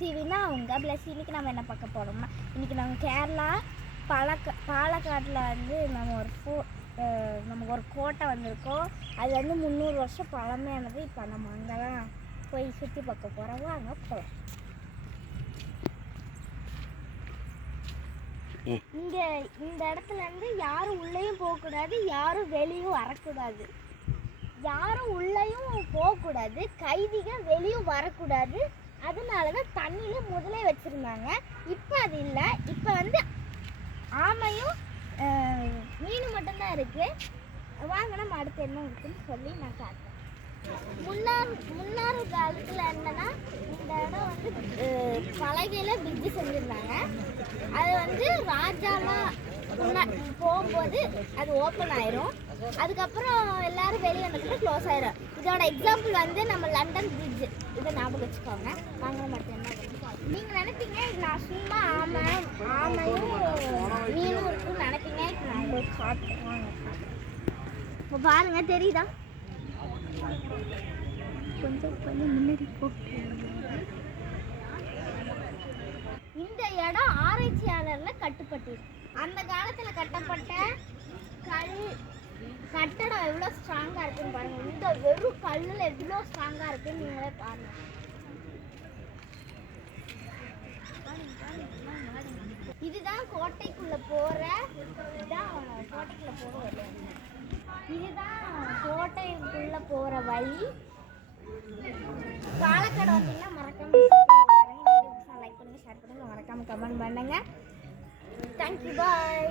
டிவினா அவங்க ப்ளஸ் இன்றைக்கி நம்ம என்ன பார்க்க போகிறோம்னா இன்றைக்கி நம்ம கேரளா பாலக்காட்டில் வந்து நமக்கு ஒரு கோட்டை வந்திருக்கோம். அது வந்து 300 வருஷம் பழமையானது. இப்போ நம்ம அங்கெல்லாம் போய் சுற்றி பார்க்க போகிறோம். வாங்க போகலாம். இங்கே இந்த இடத்துலேருந்து யாரும் உள்ளேயும் போகக்கூடாது, யாரும் வெளியும் வரக்கூடாது. யாரும் உள்ளேயும் போகக்கூடாது, கைதிகள் வெளியும் வரக்கூடாது. அதனால தான் தண்ணியில் முதலே வச்சுருந்தாங்க. இப்போ அது இல்லை. இப்போ வந்து ஆமையும் மீன் மட்டும்தான் இருக்குது. வாங்க நம்ம அடுத்து என்ன இருக்குன்னு சொல்லி நான் காட்டுறேன். முன்னாறு காலத்தில் என்னன்னா இந்த இடம் வந்து பலகையில் பிரிட்ஜு செஞ்சுருந்தாங்க. அது வந்து ராஜாலாம் போகும்போது அது ஓப்பன் ஆயிரும். அதுக்கப்புறம் எல்லாரும் வெளியே வந்ததுக்கு க்ளோஸ் ஆயிரும். இதோட எக்ஸாம்பிள் வந்து நம்ம லண்டன் பிரிட்ஜு. இதை ஞாபகம் வச்சுக்கோங்க. வாங்க மட்டும் என்ன நீங்கள் நினைப்பீங்க நான் சும்மா ஆமையும் மீனும் இருக்குன்னு நினைப்பீங்க. நான் உங்களுக்கு காட்டுவாங்க. இப்போ பாருங்க, தெரியுதா? கொஞ்சம் முன்னாடி போ. இந்த இடம் ஆராய்ச்சியாளர்ல கட்டுப்பட்டு அந்த காலத்துல கட்டப்பட்ட கட்டடம் எவ்வளவு ஸ்ட்ராங்கா இருக்குன்னு பாருங்க. இந்த வெறும் கல்லுல எவ்வளவு ஸ்ட்ராங்கா இருக்குன்னு நீங்களே பாருங்க. இதுதான் கோட்டைக்குள்ள போற வழி. பாலக்காடு வந்தீங்கன்னா மறக்காம லைக் பண்ணுங்க, ஷேர் பண்ணுங்க, மறக்காம கமெண்ட் பண்ணுங்க. தேங்க்யூ, பாய்.